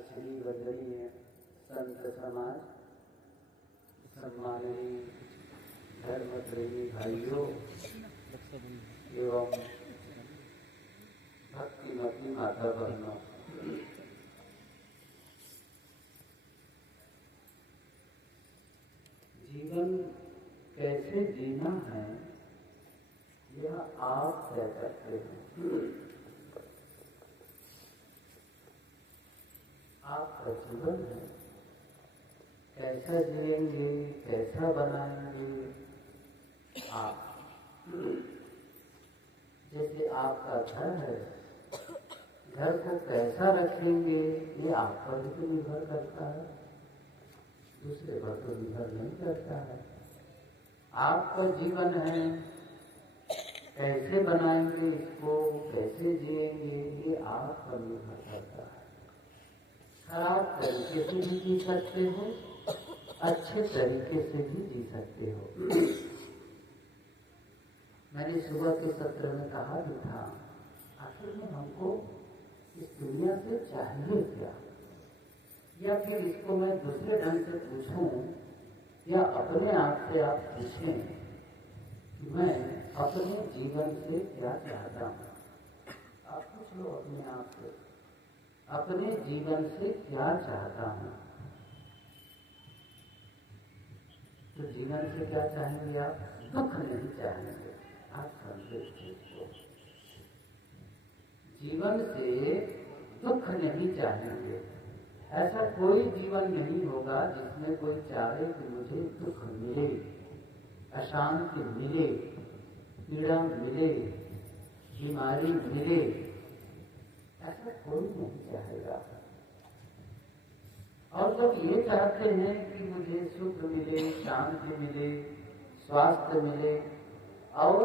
श्री वंदनीय संत समाज, सम्माननीय धर्म प्रेमी भाइयों एवं भक्तिमती माता बहनों, जीवन कैसे जीना है यह आप तय करते हैं। आपका जीवन है, कैसा जिएंगे, कैसा बनाएंगे आप। जैसे आपका घर है, घर को कैसा रखेंगे ये आप पर भी निर्भर करता है, दूसरे पर तो निर्भर नहीं करता है। आपका जीवन है, कैसे बनाएंगे इसको, कैसे जिएंगे ये आप पर निर्भर करता है। खराब तरीके से भी जी सकते हो, अच्छे तरीके से भी जी सकते हो। मैंने सुबह के सत्र में कहा भी था, आखिर में हमको इस दुनिया से चाहिए क्या, या फिर इसको मैं दूसरे ढंग से पूछूं या अपने आप से आप पूछें कि मैं अपने जीवन से क्या चाहता हूँ। आप पूछ लो अपने आप से, अपने जीवन से क्या चाहता हूँ। तो जीवन से क्या चाहेंगे आप? दुख नहीं चाहेंगे। आप समझे इसको, जीवन से दुख नहीं चाहेंगे। ऐसा कोई जीवन नहीं होगा जिसमें कोई चाहे कि मुझे दुख मिले, अशांति मिले, पीड़ा मिले, बीमारी मिले, ऐसा कोई नहीं चाहेगा। और जब ये चाहते हैं कि मुझे सुख मिले, शांति मिले, स्वास्थ्य मिले, और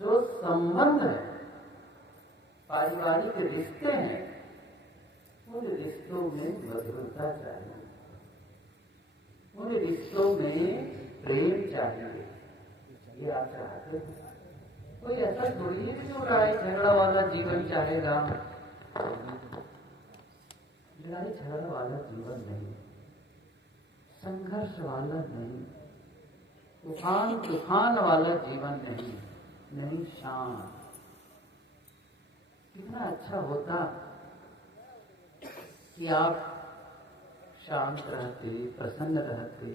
जो संबंध है, पारिवारिक रिश्ते हैं, उन रिश्तों में मधुरता चाहिए, उन रिश्तों में प्रेम चाहिए, ये आप चाहते हैं। कोई ऐसा थोड़ी है कि जो लड़ाई झगड़ा वाला जीवन चाहेगा। लड़ाई झगड़ा वाला जीवन नहीं, संघर्ष वाला नहीं, तूफान वाला जीवन नहीं, नहीं शांत। कितना अच्छा होता कि आप शांत रहते, प्रसन्न रहते।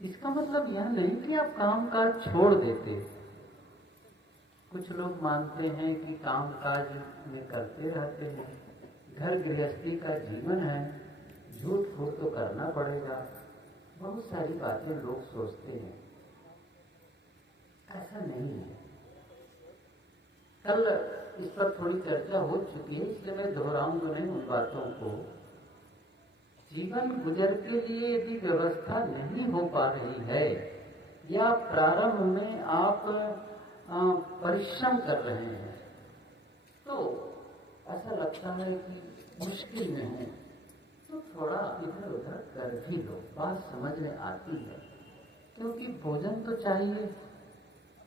इसका मतलब यह नहीं कि आप काम काज छोड़ देते। कुछ लोग मानते हैं कि काम काज में करते रहते हैं, घर गृहस्थी का जीवन है, झूठ फूट तो करना पड़ेगा, बहुत सारी बातें लोग सोचते हैं। ऐसा नहीं है। कल इस पर थोड़ी चर्चा हो चुकी है, इसलिए मैं दोहराऊंगा नहीं उन बातों को। जीवन गुजर के लिए यदि व्यवस्था नहीं हो पा रही है, या प्रारंभ में आप परिश्रम कर रहे हैं, तो ऐसा लगता है कि मुश्किल में है, तो थोड़ा इधर उधर कर भी लो, बात समझ में आती है। क्योंकि भोजन तो चाहिए,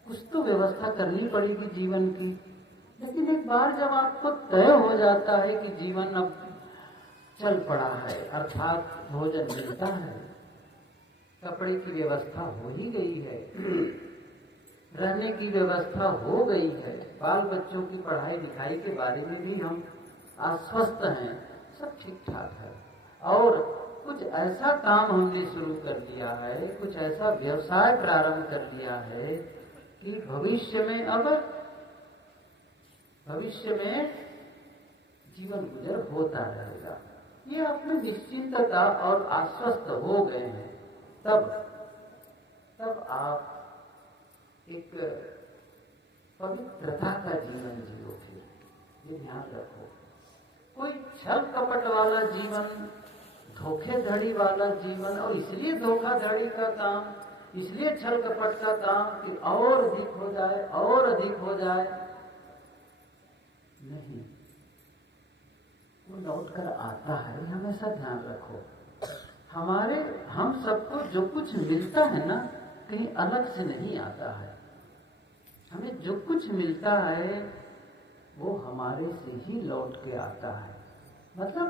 कुछ तो व्यवस्था करनी पड़ेगी जीवन की। लेकिन एक बार जब आपको तय हो जाता है कि जीवन अब चल पड़ा है, अर्थात भोजन मिलता है, कपड़े की व्यवस्था हो ही गई है, रहने की व्यवस्था हो गई है, बाल बच्चों की पढ़ाई लिखाई के बारे में भी हम आश्वस्त हैं, सब ठीक ठाक है, और कुछ ऐसा काम हमने शुरू कर दिया है, कुछ ऐसा व्यवसाय प्रारंभ कर दिया है कि भविष्य में जीवन गुजर होता रहेगा। ये अपने निश्चिंतता और आश्वस्त हो गए हैं, तब आप एक पवित्रता का जीवन जियो। फिर ये ध्यान रखो, कोई छल कपट वाला जीवन, धोखेधड़ी वाला जीवन, और इसलिए धोखाधड़ी का काम, इसलिए छल कपट का काम कि और अधिक हो जाए, और अधिक हो जाए, नहीं, वो लौट कर आता है। हमेशा ध्यान रखो, हम सबको जो कुछ मिलता है ना, कहीं अलग से नहीं आता है। हमें जो कुछ मिलता है वो हमारे से ही लौट के आता है। मतलब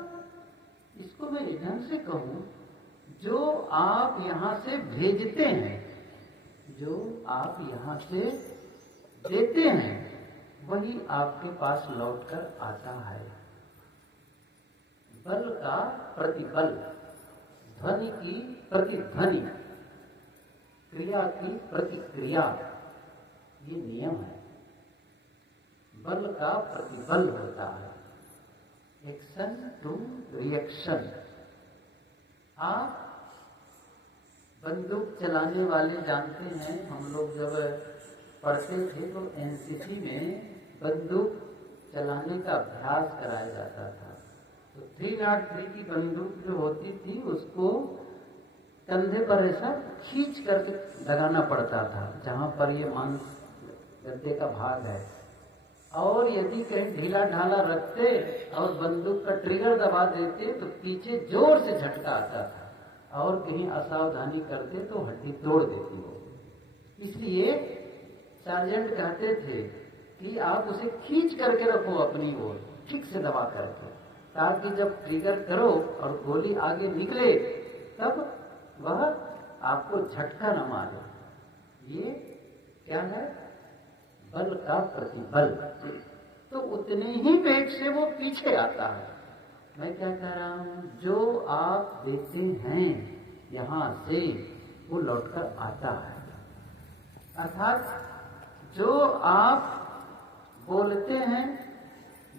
इसको मैं इस ढंग से कहूं, जो आप यहां से भेजते हैं, जो आप यहां से देते हैं, वही आपके पास लौटकर आता है। बल का प्रतिबल, ध्वनि की प्रतिध्वनि, क्रिया की प्रतिक्रिया, ये नियम है। बल का प्रतिबल होता है, एक्शन टू रिएक्शन। आप बंदूक चलाने वाले जानते हैं, हम लोग जब पढ़ते थे तो एनसीसी में बंदूक चलाने का अभ्यास कराया जाता था। तो 303 की बंदूक जो होती थी उसको कंधे पर ऐसा खींच करके लगाना पड़ता था, जहां पर ये मांस गद्दे का भाग है, और यदि कहीं ढीला ढाला रखते और बंदूक का ट्रिगर दबा देते तो पीछे जोर से झटका आता था, और कहीं असावधानी करते तो हड्डी तोड़ देती वो। इसलिए सार्जेंट कहते थे कि आप उसे खींच करके रखो अपनी ओर, ठीक से दबा करके, ताकि जब ट्रिगर करो और गोली आगे निकले तब वह आपको झटका न मारे। ये क्या है? बल का प्रतिबल। तो उतने ही वेग से वो पीछे आता है। मैं क्या कह रहा हूं, जो आप देते हैं यहां से वो लौटकर आता है। अर्थात जो आप बोलते हैं,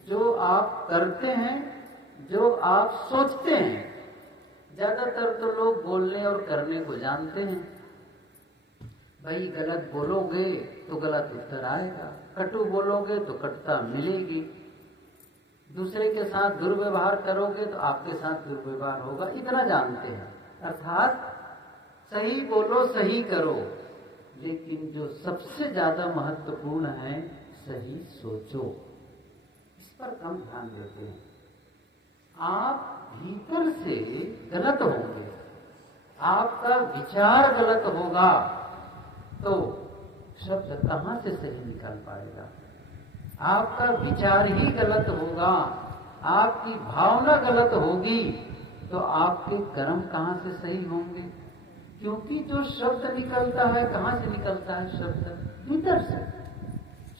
जो आप करते हैं, जो आप सोचते हैं, ज्यादातर तो लोग बोलने और करने को जानते हैं। भाई गलत बोलोगे तो गलत उत्तर आएगा, कटु बोलोगे तो कटुता मिलेगी, दूसरे के साथ दुर्व्यवहार करोगे तो आपके साथ दुर्व्यवहार होगा, इतना जानते हैं। अर्थात सही बोलो, सही करो, लेकिन जो सबसे ज्यादा महत्वपूर्ण है, सही सोचो, इस पर कम ध्यान देते हैं। आप भीतर से गलत होंगे, आपका विचार गलत होगा तो शब्द कहां से सही निकल पाएगा? आपका विचार ही गलत होगा, आपकी भावना गलत होगी तो आपके कर्म कहां से सही होंगे? क्योंकि जो शब्द निकलता है, कहां से निकलता है? शब्द भीतर से,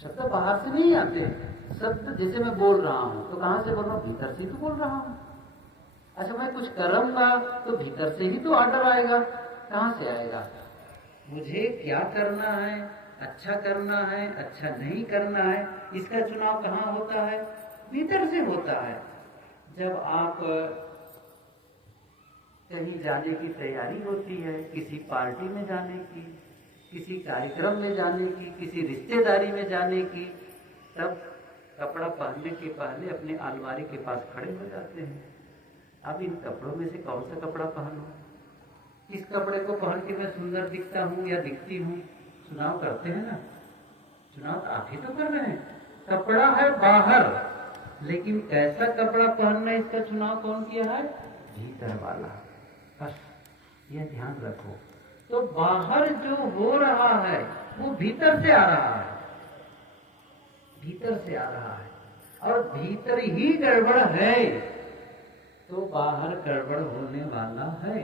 शब्द बाहर से नहीं आते। शब्द जैसे मैं बोल रहा हूं तो कहां से बोल रहा हूं? भीतर से ही तो बोल रहा हूं। अच्छा, मैं कुछ करूंगा तो भीतर से ही तो ऑर्डर आएगा, कहां से आएगा? मुझे क्या करना है, अच्छा करना है, अच्छा नहीं करना है, इसका चुनाव कहां होता है? भीतर से होता है। जब आप कहीं जाने की तैयारी होती है, किसी पार्टी में जाने की, किसी कार्यक्रम में जाने की, किसी रिश्तेदारी में जाने की, तब कपड़ा पहनने के पहले अपने अलमारी के पास खड़े हो जाते हैं। अब इन कपड़ों में से कौन सा कपड़ा पहनूं? इस कपड़े को पहन के मैं सुंदर दिखता हूं या दिखती हूं? चुनाव करते हैं ना, चुनाव आप ही तो कर रहे हैं। कपड़ा है बाहर, लेकिन कैसा कपड़ा पहनना, इसका चुनाव कौन किया है? भीतर वाला। बस यह ध्यान रखो। तो बाहर जो हो रहा है वो भीतर से आ रहा है, भीतर से आ रहा है, और भीतर ही गड़बड़ है तो बाहर गड़बड़ होने वाला है।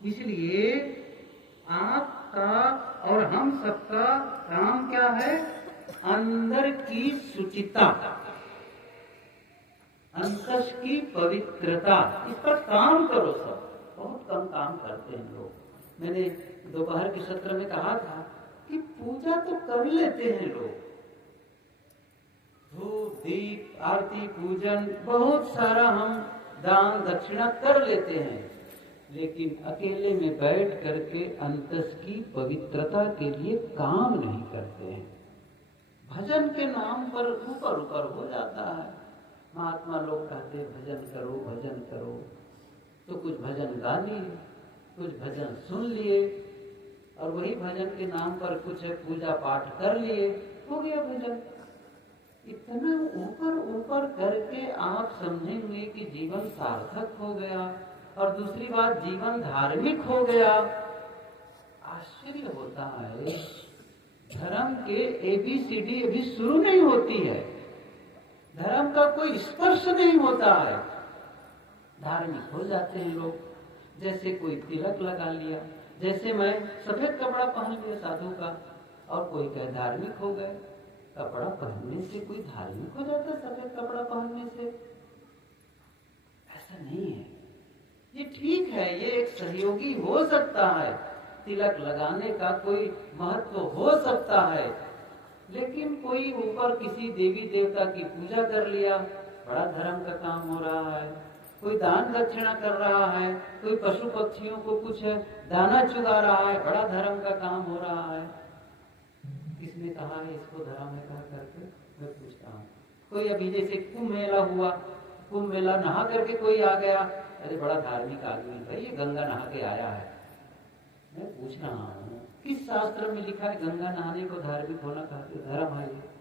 इसलिए आपका और हम सबका काम क्या है? अंदर की शुचिता, अंतस की पवित्रता, इस पर काम करो। सब बहुत कम काम करते हैं लोग। मैंने दोपहर के सत्र में कहा था कि पूजा तो कर लेते हैं लोग, धूप दीप आरती पूजन बहुत सारा हम दान दक्षिणा कर लेते हैं, लेकिन अकेले में बैठ करके अंतस की पवित्रता के लिए काम नहीं करते हैं। भजन के नाम पर ऊपर ऊपर हो जाता है। महात्मा लोग कहते भजन करो भजन करो, तो कुछ भजन गा लिए, कुछ भजन सुन लिए, और वही भजन के नाम पर कुछ पूजा पाठ कर लिए, हो गया भजन। इतना ऊपर ऊपर करके आप समझेंगे कि जीवन सार्थक हो गया, और दूसरी बात जीवन धार्मिक हो गया। आश्चर्य होता है, धर्म के ABCD अभी शुरू नहीं होती है, धर्म का कोई स्पर्श नहीं होता है, धार्मिक हो जाते हैं लोग। जैसे कोई तिलक लगा लिया, जैसे मैं सफेद कपड़ा पहन लिया साधु का, और कोई कहे धार्मिक हो गए। कपड़ा पहनने से कोई धार्मिक हो जाता है? सफेद कपड़ा पहनने से ऐसा नहीं है। ये ठीक है, ये एक सहयोगी हो सकता है, तिलक लगाने का कोई महत्व हो सकता है, लेकिन कोई ऊपर किसी देवी देवता की पूजा कर लिया, बड़ा धर्म का काम हो रहा है। कोई दान दक्षिणा कर रहा है, कोई पशु पक्षियों को कुछ दाना चुगा रहा है, बड़ा धर्म का काम हो रहा है। किसने कहा है इसको धर्म है कहा करके? मैं पूछता हूँ। कोई अभी जैसे कुंभ मेला हुआ, कुंभ मेला नहा करके कोई आ गया, अरे बड़ा धार्मिक आदमी है, ये गंगा नहा के आया है। मैं पूछ रहा हूँ किस शास्त्र में लिखा है गंगा नहाने को धार्मिक होना कहते धर्म है? ये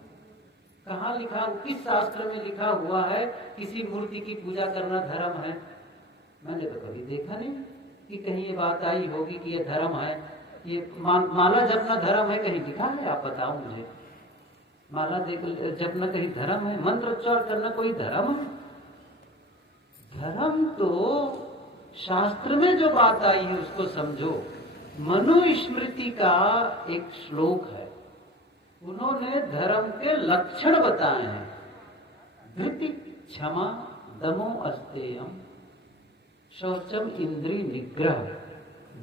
कहाँ लिखा, किस शास्त्र में लिखा हुआ है किसी मूर्ति की पूजा करना धर्म है? मैंने तो कभी देखा नहीं कि कहीं ये बात आई होगी कि ये धर्म है, ये माला जपना धर्म है, कहीं लिखा है? आप बताओ मुझे। माला जपना कहीं धर्म है? मंत्रोच्चार करना कोई धर्म है? धर्म तो शास्त्र में जो बात आई है उसको समझो। मनुस्मृति का एक श्लोक है, उन्होंने धर्म के लक्षण बताए हैं। धृति, क्षमा, दमो अस्तेयम, शौचम, इंद्रिय निग्रह,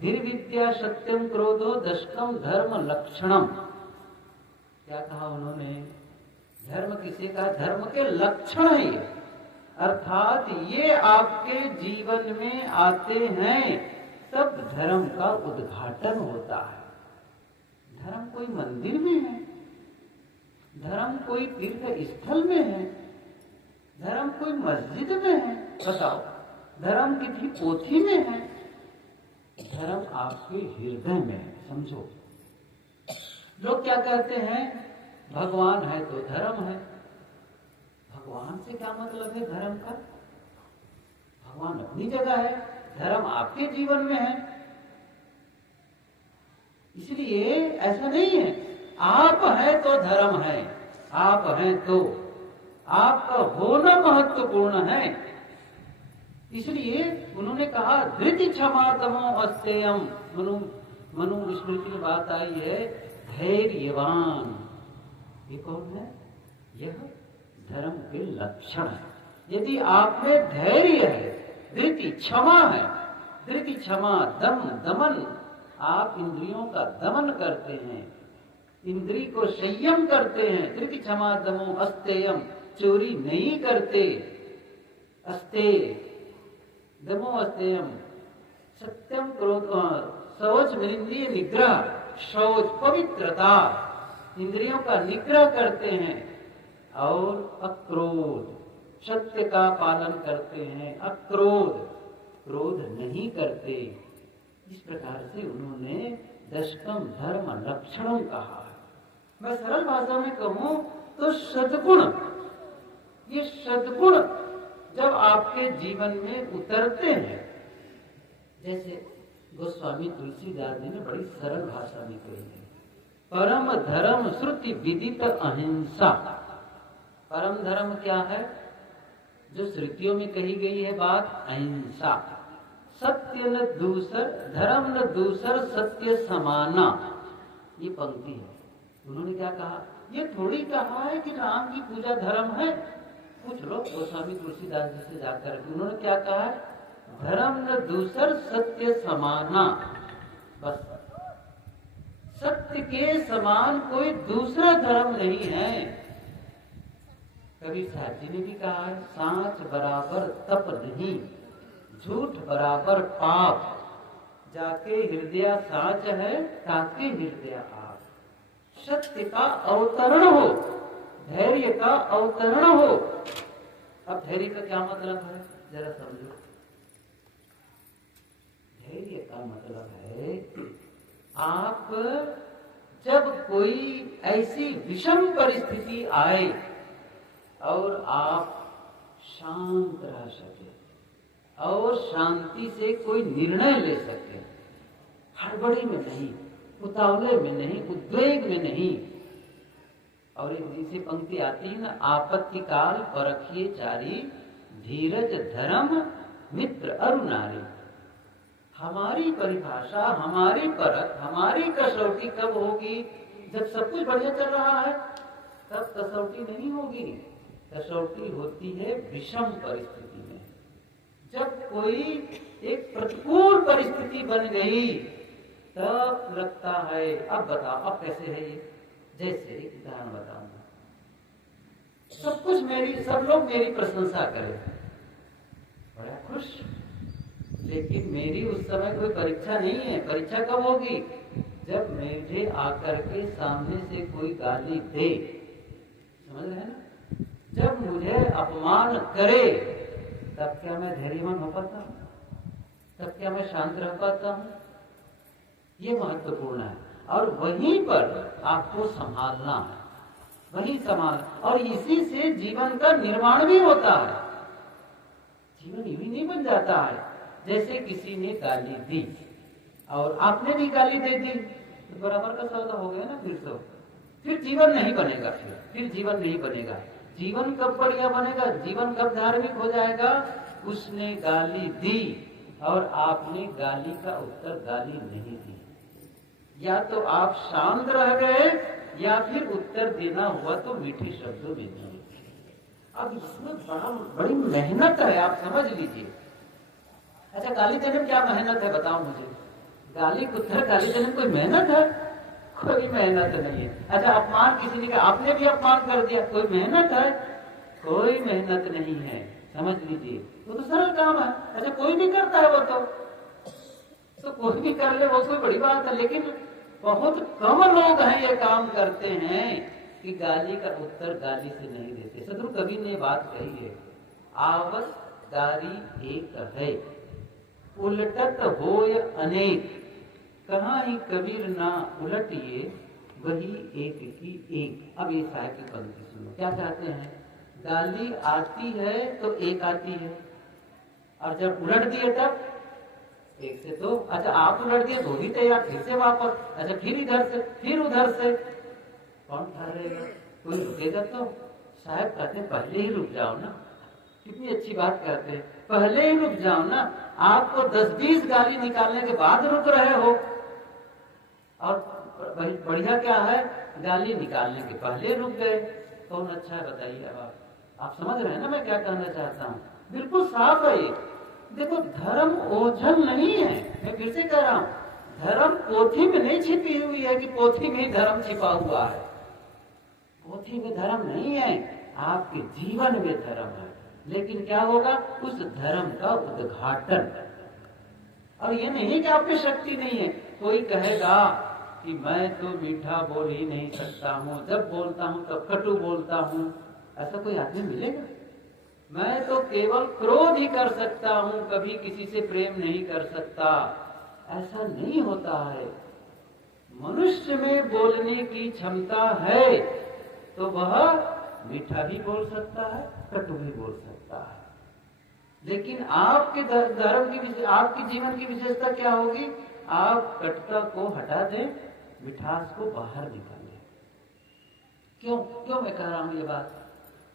धीर विद्या, सत्यम, क्रोधो, दशकम, धर्म लक्षणम। क्या कहा उन्होंने? धर्म किसे कहा? धर्म के लक्षण है ये, अर्थात ये आपके जीवन में आते हैं तब धर्म का उद्घाटन होता है। धर्म कोई मंदिर में है, धर्म कोई तीर्थ स्थल में है, धर्म कोई मस्जिद में है? बताओ, धर्म किसी पोथी में है? धर्म आपके हृदय में है, समझो। लोग क्या कहते हैं? भगवान है तो धर्म है। भगवान से क्या मतलब है धर्म का? भगवान अपनी जगह है, धर्म आपके जीवन में है। इसलिए ऐसा नहीं है आप है तो धर्म है, आप हैं तो आपका होना महत्वपूर्ण है। इसलिए उन्होंने कहा धृति, क्षमा, दमो अस्तेयम। मनु स्मृति में बात आई है धैर्यवान। ये कौन है? यह धर्म के लक्षण है। यदि आप में धैर्य है, धृति, क्षमा है, धृति, क्षमा, दमन, आप इंद्रियों का दमन करते हैं, इंद्रिय को संयम करते हैं। धृति, क्षमा, दमो अस्तेयम, चोरी नहीं करते। अस्ते, दमो अस्तेयम, सत्यम, क्रोध, शौच, इंद्रिय निग्रह, शौच पवित्रता, इंद्रियों का निग्रह करते हैं। और अक्रोध, सत्य का पालन करते हैं। अक्रोध, क्रोध नहीं करते। इस प्रकार से उन्होंने दशकम धर्म लक्षणों कहा है। मैं सरल भाषा में कहूं तो सद्गुण, ये सद्गुण जब आपके जीवन में उतरते हैं, जैसे गोस्वामी तुलसीदास जी ने बड़ी सरल भाषा में कही है, परम धर्म श्रुति विदित अहिंसा। परम धर्म क्या है? जो श्रुतियों में कही गई है बात, अहिंसा। सत्य न दूसर, धर्म न दूसर, सत्य समाना। ये पंक्ति है। उन्होंने क्या कहा? ये थोड़ी कहा है कि राम की पूजा धर्म है। पूछ लो गोस्वामी तुलसीदास जी से जाकर, उन्होंने क्या कहा है? धर्म न दूसर, सत्य समाना। बस, सत्य के समान कोई दूसरा धर्म नहीं है। कबीर साहब जी ने भी कहा है, सांच बराबर तप नहीं, झूठ बराबर पाप, जाके हृदय सांच है, ताके हृदय आप। सत्य का अवतरण हो, धैर्य का अवतरण हो। अब धैर्य का क्या मतलब है जरा समझो। धैर्य का मतलब है आप जब कोई ऐसी विषम परिस्थिति आए और आप शांत रह सके और शांति से कोई निर्णय ले सके, हड़बड़ी में नहीं, उतावले में नहीं, उद्वेग में नहीं। और एक दूसरी पंक्ति आती है ना, आपत्ति काल परखिए चारी, धीरज धर्म मित्र अरु नारी। हमारी परिभाषा, हमारी परख, हमारी कसौटी कब होगी? जब सब कुछ बढ़िया चल रहा है तब कसौटी नहीं होगी। कसौटी होती है विषम परिस्थिति में। जब कोई एक प्रतिकूल परिस्थिति बन गई तब लगता है अब बताओ अब कैसे है ये। जैसे एक उदाहरण बताऊंगा, सब लोग मेरी प्रशंसा करें, बड़ा खुश, लेकिन मेरी उस समय कोई परीक्षा नहीं है। परीक्षा कब होगी? जब मुझे आकर के सामने से कोई गाली दे, समझ रहे हैं ना? जब मुझे अपमान करे तब क्या मैं धैर्यवान हो पाता हूँ? तब क्या मैं शांत रह पाता हूँ? ये महत्वपूर्ण है। और वहीं पर आपको संभालना है, वही संभाल, और इसी से जीवन का निर्माण भी होता है। जीवन यूं ही नहीं बन जाता है। जैसे किसी ने गाली दी और आपने भी गाली दे दी तो बराबर का सौदा हो गया ना। फिर जीवन नहीं बनेगा। फिर जीवन नहीं बनेगा। जीवन कब बढ़िया बनेगा? जीवन कब धार्मिक हो जाएगा? उसने गाली दी और आपने गाली का उत्तर गाली नहीं दी। या तो आप शांत रह गए या फिर उत्तर देना हुआ तो मीठे शब्दों में नहीं। अब इसमें बड़ी मेहनत है, आप समझ लीजिए। अच्छा, गाली देने में क्या मेहनत है बताओ मुझे? गाली देने में कोई मेहनत है? कोई मेहनत नहीं है। अच्छा, अपमान किसी ने किया, आपने भी अपमान कर दिया, कोई मेहनत है? कोई मेहनत नहीं है, समझ लीजिए। वो तो सरल काम है। अच्छा, कोई भी करता है वो तो कोई भी कर ले, वो कोई बड़ी बात है। लेकिन बहुत कम लोग हैं ये काम करते हैं कि गाली का उत्तर गाली से नहीं देते। सदगुरु कबीर ने बात कही है, आवत गारी एक है, उलटत होय अनेक, कहाँ ही कबीर ना उलटिए, वही एक की एक। अब ये साहिब की पंक्ति सुनो, क्या चाहते हैं? गाली आती है तो एक आती है, और जब उलट दिए तब एक से दो। अच्छा, आप उलट दिए तो भी तैयार, फिर से वापस, अच्छा फिर इधर से, फिर उधर से, कौन ठहरेगा? कोई रुकेगा? तो साहब कहते हैं पहले ही रुक जाओ ना। कितनी अच्छी बात कहते हैं, पहले ही रुक जाओ ना। आपको 10-20 गाली निकालने के बाद रुक रहे हो, और बढ़िया क्या है, गाली निकालने के पहले रुक गए। कौन अच्छा है बताइए? अब आप समझ रहे हैं ना मैं क्या कहना चाहता हूँ? बिल्कुल साफ है ये। देखो, धर्म ओझल नहीं है। मैं फिर से कह रहा हूँ, धर्म पोथी में नहीं छिपी हुई है कि पोथी में धर्म छिपा हुआ है। पोथी में धर्म नहीं है, आपके जीवन में धर्म है। लेकिन क्या होगा? उस धर्म का उद्घाटन। और ये नहीं कि आप में शक्ति नहीं है। कोई कहेगा कि मैं तो मीठा बोल ही नहीं सकता हूँ, जब बोलता हूँ तब कटु बोलता हूँ, ऐसा कोई आदमी मिलेगा? मैं तो केवल क्रोध ही कर सकता हूँ, कभी किसी से प्रेम नहीं कर सकता, ऐसा नहीं होता है। मनुष्य में बोलने की क्षमता है तो वह मीठा भी बोल सकता है, कटु भी बोल सकता है। लेकिन आपके धर्म की, आपकी जीवन की विशेषता क्या होगी? आप कटुता को हटा दें, मिठास को बाहर निकालें। क्यों मैं कह रहा हूं ये बात?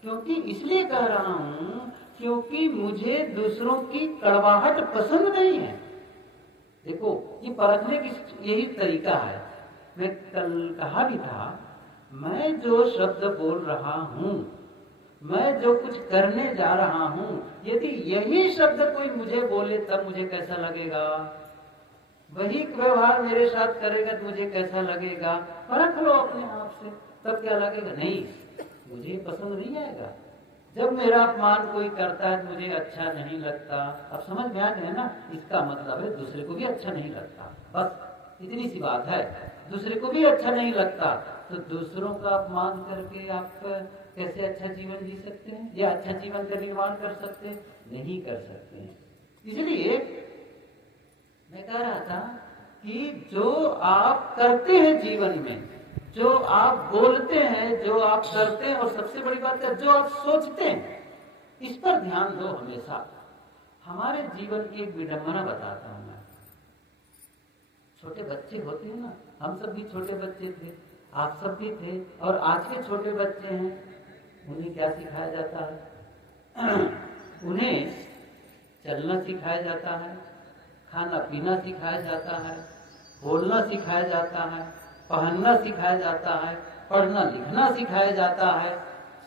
क्योंकि इसलिए कह रहा हूं क्योंकि मुझे दूसरों की कड़वाहट पसंद नहीं है। देखो, ये परखने की यही तरीका है। मैं कल कहा भी था, मैं जो शब्द बोल रहा हूं, मैं जो कुछ करने जा रहा हूं, यदि यही शब्द कोई मुझे बोले तब मुझे कैसा लगेगा? वही व्यवहार मेरे साथ करेगा तो मुझे कैसा लगेगा? परख लो अपने आप से, तब क्या लगेगा? नहीं, मुझे पसंद नहीं आएगा। जब मेरा अपमान कोई करता है तो मुझे अच्छा नहीं लगता। अब समझ में आ गया ना? इसका मतलब है दूसरे को भी अच्छा नहीं लगता। बस इतनी सी बात है, दूसरे को भी अच्छा नहीं लगता। तो दूसरों का अपमान करके आप कैसे अच्छा जीवन जी सकते हैं या अच्छा जीवन का निर्माण कर सकते हैं? नहीं कर सकते हैं। इसलिए मैं कह रहा था कि जो आप करते हैं जीवन में, जो आप बोलते हैं, जो आप करते हैं, और सबसे बड़ी बात है जो आप सोचते हैं, इस पर ध्यान दो हमेशा। हमारे जीवन की एक विडंबना बताता हूं मैं। छोटे बच्चे होते हैं ना, हम सब भी छोटे बच्चे थे, आप सब भी थे, और आज के छोटे बच्चे हैं, उन्हें क्या सिखाया जाता है? उन्हें चलना सिखाया जाता है, खाना पीना सिखाया जाता है, बोलना सिखाया जाता है, पहनना सिखाया जाता है, पढ़ना लिखना सिखाया जाता है,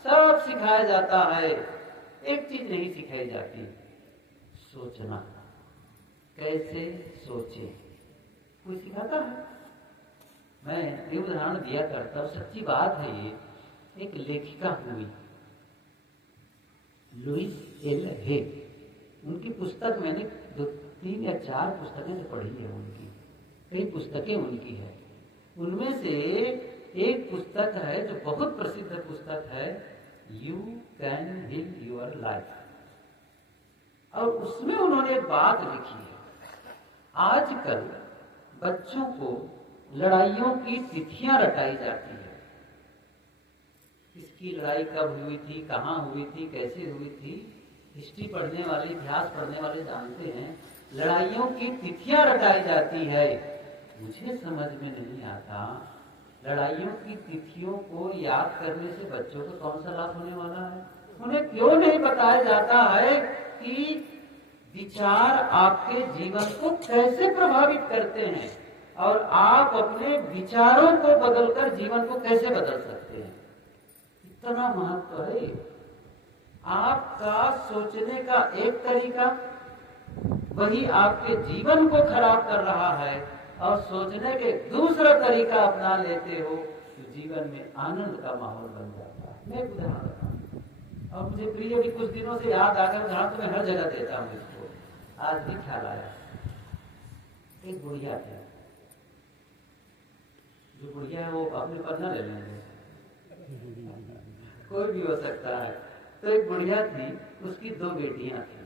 सब सिखाया जाता है। एक चीज नहीं सिखाई जाती, सोचना। कैसे सोचे, कोई सिखाता है? मैं ये उदाहरण दिया करता हूँ, सच्ची बात है ये। एक लेखिका हुई लुइस एल हे, उनकी पुस्तक मैंने 2-3 या 4 पुस्तकें तो पढ़ी है उनकी, कई पुस्तकें उनकी है। उनमें से एक पुस्तक है जो बहुत प्रसिद्ध पुस्तक है, you can heal your life. और उसमें उन्होंने बात लिखी है, आजकल बच्चों को लड़ाइयों की तिथियां रटाई जाती है। इसकी लड़ाई कब हुई थी, कहाँ हुई थी, कैसे हुई थी, हिस्ट्री पढ़ने वाले, इतिहास पढ़ने वाले जानते हैं। लड़ाइयों की तिथियां रटाई जाती है। मुझे समझ में नहीं आता, लड़ाइयों की तिथियों को याद करने से बच्चों को कौन सा लाभ होने वाला है? उन्हें क्यों नहीं बताया जाता है कि विचार आपके जीवन को कैसे प्रभावित करते हैं और आप अपने विचारों को बदलकर जीवन को कैसे बदल सकते हैं? इतना महत्व है। आपका सोचने का एक तरीका वही आपके जीवन को खराब कर रहा है, और सोचने के दूसरा तरीका अपना लेते हो तो जीवन में आनंद का माहौल बन जाता है। मैं उदाहरण बताऊं, और मुझे प्रिय भी कुछ दिनों से याद आकर उदाहरण तो मैं हर जगह देता हूँ इसको, आज भी ख्याल आया। एक बुढ़िया थी, जो बुढ़िया है वो अपने पर न ले लेंगे, कोई भी हो सकता है। तो एक बुढ़िया थी, उसकी 2 बेटियां थी।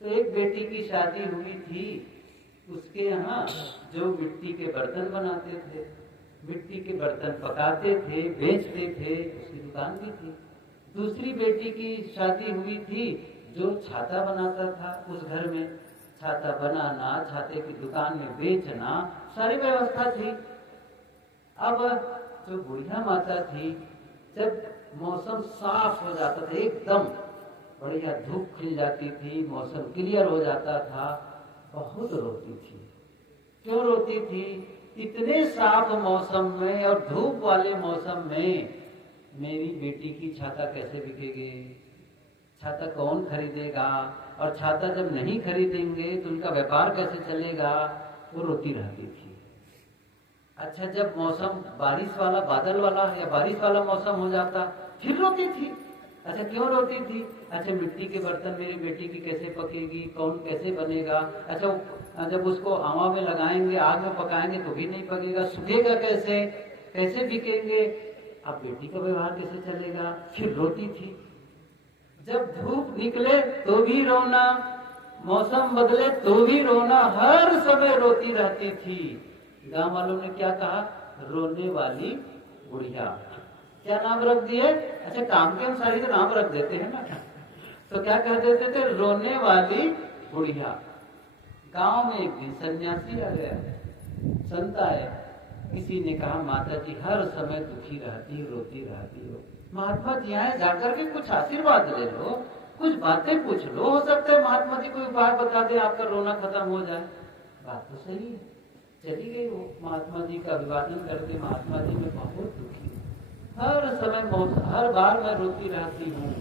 तो एक बेटी की शादी हुई थी, उसके यहाँ जो मिट्टी के बर्तन बनाते थे, मिट्टी के बर्तन पकाते थे, बेचते थे, उसकी दुकान भी थी। दूसरी बेटी की शादी हुई थी, जो छाता बनाता था, उस घर में छाता बनाना, छाते की दुकान में बेचना, सारी व्यवस्था थी। अब जो बुढ़िया माता थी, जब मौसम साफ हो जाता था, एकदम बढ़िया धूप खिल जाती थी, मौसम क्लियर हो जाता था, बहुत रोती थी। क्यों रोती थी? इतने साफ मौसम में और धूप वाले मौसम में मेरी बेटी की छाता कैसे बिकेगी, छाता कौन खरीदेगा, और छाता जब नहीं खरीदेंगे तो उनका व्यापार कैसे चलेगा, वो रोती रहती थी। अच्छा, जब मौसम बारिश वाला, बादल वाला या बारिश वाला मौसम हो जाता, फिर रोती थी। अच्छा, क्यों रोती थी? अच्छा, मिट्टी के बर्तन मेरी बेटी की कैसे पकेगी, कौन कैसे बनेगा, अच्छा जब उसको आवा में लगाएंगे, आग में पकाएंगे तो भी नहीं पकेगा, सूखेगा कैसे, कैसे बिकेंगे, अब बेटी का व्यवहार कैसे चलेगा, फिर रोती थी। जब धूप निकले तो भी रोना, मौसम बदले तो भी रोना, हर समय रोती रहती थी। गांव वालों ने क्या कहा? रोने वाली बुढ़िया। क्या नाम रख दिए? अच्छा, काम के अनुसार ही तो नाम रख देते हैं ना, तो क्या कह देते थे? रोने वाली बुढ़िया। गांव में एक दिन सन्यासी आ गया, संत आए, किसी ने कहा माता जी हर समय दुखी रहती, रोती रहती हो, महात्मा जी आए, जाकर के कुछ आशीर्वाद ले लो, कुछ बातें पूछ लो, हो सकता है महात्मा जी कोई उपाय बता दे, आपका रोना खत्म हो जाए। बात तो सही है। चली गई वो, महात्मा जी का अभिवादन करके, महात्मा जी मैं बहुत दुखी हूँ, हर समय हर बार मैं रोती रहती हूँ,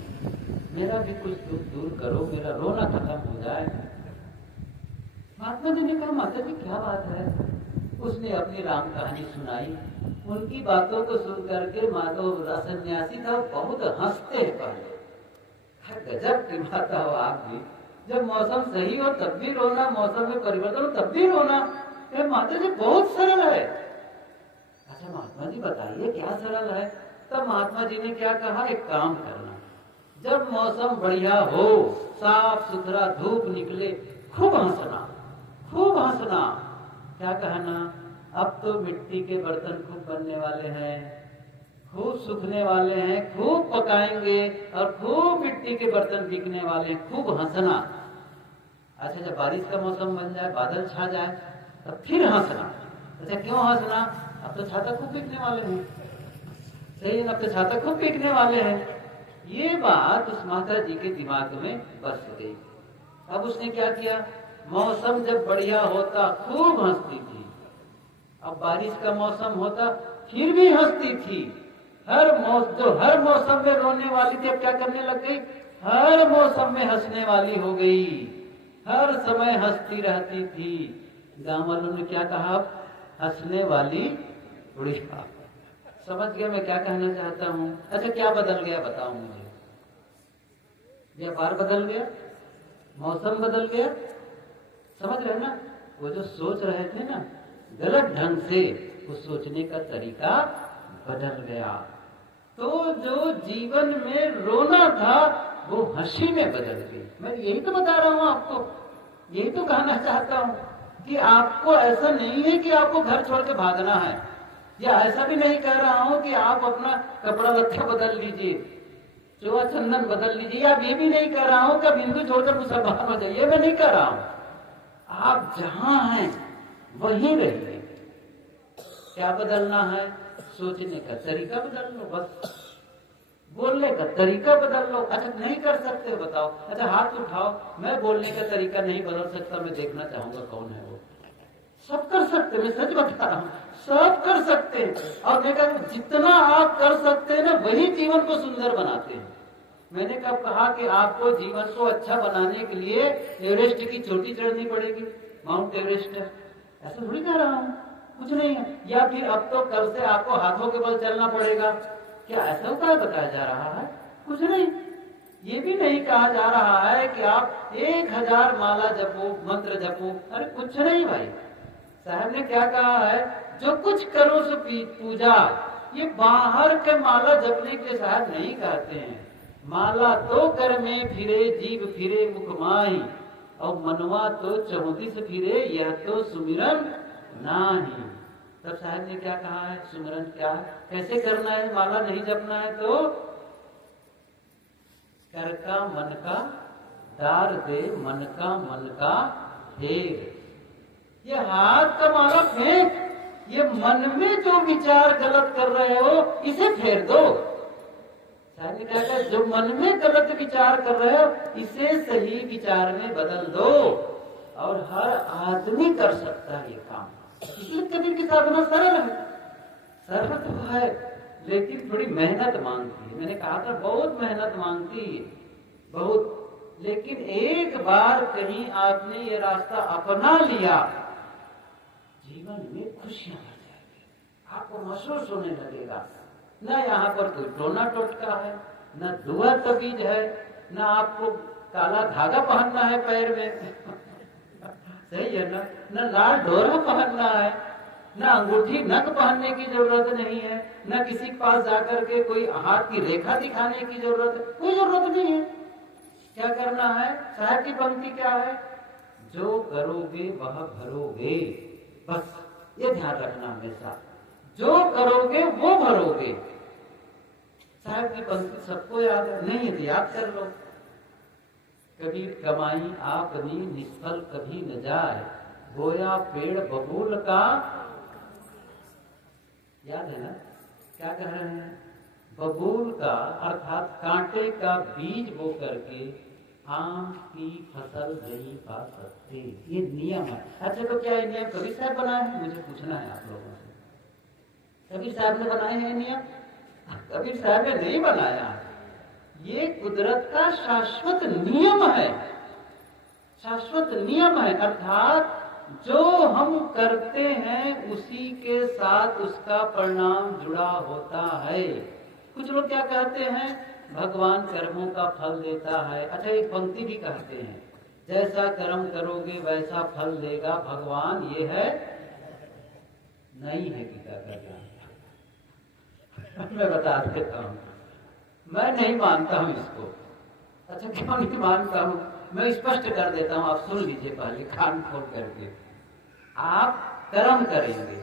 मेरा भी कुछ दुख दूर करो, मेरा रोना खत्म हो जाए। महात्मा जी ने कहा माता जी क्या बात है? उसने अपनी राम कहानी सुनाई। उनकी बातों को सुन करके माता सन्यासी था, बहुत हंसते हैं पहले। गजब की माता हो आप भी, जब मौसम सही हो तब भी रोना, मौसम में परिवर्तन हो तब भी रोना। माता जी बहुत सरल है। अच्छा महात्मा जी बताइए क्या सरल है? तब महात्मा जी ने क्या कहा? एक काम करना, जब मौसम बढ़िया हो, साफ सुथरा धूप निकले, खूब हंसना, खूब हंसना। क्या कहना? अब तो मिट्टी के बर्तन खूब बनने वाले हैं, खूब सूखने वाले हैं, खूब पकाएंगे और खूब मिट्टी के बर्तन बिकने वाले हैं, खूब हंसना। अच्छा, जब बारिश का मौसम बन जाए, बादल छा जाए, तब फिर हंसना। अच्छा, क्यों हंसना? अब तो छाता खूब बिकने वाले हैं, सही है, अब तो छाता खूब बिकने वाले हैं। ये बात उस माता जी के दिमाग में बस गई। अब उसने क्या किया, मौसम जब बढ़िया होता खूब हंसती थी, अब बारिश का मौसम होता फिर भी हंसती थी। हर मौसम में रोने वाली थी अब क्या करने लग गई, हर मौसम में हंसने वाली हो गई, हर समय हंसती रहती थी। गांव वालों ने क्या कहा, हंसने वाली बुढ़िया। समझ गया मैं क्या कहना चाहता हूँ। अच्छा क्या बदल गया बताओ मुझे, व्यापार बदल गया, मौसम बदल गया, समझ रहे ना। वो जो सोच रहे थे ना गलत ढंग से, उस सोचने का तरीका बदल गया। तो जो जीवन में रोना था वो हंसी में बदल गई। मैं यही तो बता रहा हूं आपको, यही तो कहना चाहता हूं कि आपको ऐसा नहीं है कि आपको घर छोड़ के भागना है, या ऐसा भी नहीं कह रहा हूं कि आप अपना कपड़ा लत्ता बदल लीजिए, चोआ चंदन बदल लीजिए, या ये भी नहीं कह रहा हूं कि आप हिंदू छोड़कर मुसलमान हो जाइए, मैं नहीं कह रहा हूं। आप जहां हैं वहीं रहिए। क्या बदलना है, सोचने का तरीका बदल लो बस, बोलने का तरीका बदल लो। अच्छा नहीं कर सकते बताओ, अच्छा हाथ उठाओ, मैं बोलने का तरीका नहीं बदल सकता, मैं देखना चाहूंगा कौन है वो। सब कर सकते, मैं सच बता रहा हूं, सब कर सकते हैं। और मैं कहूं जितना आप कर सकते हैं ना वही जीवन को सुंदर बनाते हैं। मैंने कब कहा कि आपको जीवन को अच्छा बनाने के लिए एवरेस्ट की चोटी चढ़नी पड़ेगी, माउंट एवरेस्ट, ऐसा थोड़ी कह रहा हूं, कुछ नहीं है। या फिर अब तो कल से आपको हाथों के बल चलना पड़ेगा, क्या ऐसा उपाय बताया जा रहा है, कुछ नहीं। ये भी नहीं कहा जा रहा है कि आप 1000 माला जपो, मंत्र जपो, अरे कुछ नहीं भाई। साहब ने क्या कहा है, जो कुछ करो सो पूजा, ये बाहर के माला जपने के साथ नहीं कहते हैं। माला तो कर में फिरे जीव फिरे मुख माही, और मनवा तो 34 फिरे, यह तो सुमिरन नाही। तब साहब ने क्या कहा है, सुमिरन क्या है, कैसे करना है, माला नहीं जपना है तो कर का मन का डार दे, मन का फेर। ये हाथ का माला फेंक, ये मन में जो विचार गलत कर रहे हो इसे फेर दो। साहब ने क्या कहा, जो मन में गलत विचार कर रहे हो इसे सही विचार में बदल दो। और हर आदमी कर सकता है ये काम। इसलिए कबीर की साधना सरल है, सरल तो है लेकिन थोड़ी मेहनत मांगती है। मैंने कहा था बहुत मेहनत मांगती है, बहुत। लेकिन एक बार कहीं आपने ये रास्ता अपना लिया, जीवन में खुशियां भर जाएगी, आपको महसूस होने लगेगा। न यहाँ पर कोई टोना टोटका है, न दुआ तबीज है, न आपको काला धागा पहनना है पैर में सही है ना, न लाल डोरा पहनना है, न अंगूठी नक पहनने की जरूरत नहीं है, न किसी के पास जाकर के कोई हाथ की रेखा दिखाने की जरूरत है, कोई जरूरत नहीं है। क्या करना है, साहब की पंक्ति क्या है, जो करोगे वह भरोगे, बस ये ध्यान रखना हमेशा, जो करोगे वो भरोगे। साहब की पंक्ति सबको याद है, नहीं है तो याद कर लो। कबीर कमाई आपनी निष्फल कभी न जाए, बोया पेड़ बबूल का, याद है ना, क्या कह रहे हैं, बबूल का अर्थात कांटे का बीज बो करके आम की फसल नहीं पा सकते, ये नियम है। अच्छा तो क्या ये नियम कबीर साहब बनाए हैं, मुझे पूछना है आप लोगों से। कबीर साहब ने बनाए हैं नियम? कबीर साहब ने नहीं बनाया, ये कुदरत का शाश्वत नियम है, शाश्वत नियम है। अर्थात जो हम करते हैं उसी के साथ उसका परिणाम जुड़ा होता है। कुछ लोग क्या कहते हैं, भगवान कर्मों का फल देता है। अच्छा एक पंक्ति भी कहते हैं, जैसा कर्म करोगे वैसा फल देगा भगवान, ये है नहीं है गीता का ज्ञान मैं बता देता हूँ, मैं नहीं मानता हूँ इसको। अच्छा क्यों नहीं मानता हूँ, मैं स्पष्ट कर देता हूँ, आप सुन लीजिए पहले कान खोल करके। आप कर्म करेंगे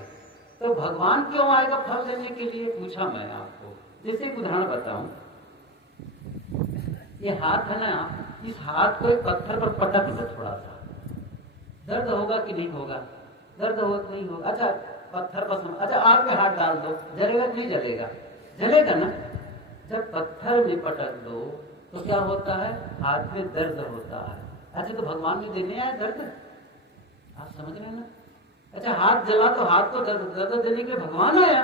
तो भगवान क्यों आएगा फल देने के लिए, पूछा मैं आपको। जैसे एक उदाहरण बताऊं, ये हाथ है ना, इस हाथ को एक पत्थर पर पटक दो, थोड़ा सा दर्द होगा कि नहीं होगा, दर्द हो नहीं होगा। अच्छा पत्थर पर, अच्छा आग में हाथ डाल दो, जलेगा कि नहीं जलेगा, जलेगा ना। जब पत्थर में पटक दो तो क्या होता है, हाथ में दर्द होता है, अच्छा तो भगवान ने देने आया दर्द, आप समझ रहे हैं ना। अच्छा हाथ जला तो हाथ को दर्द देने के लिए भगवान आया,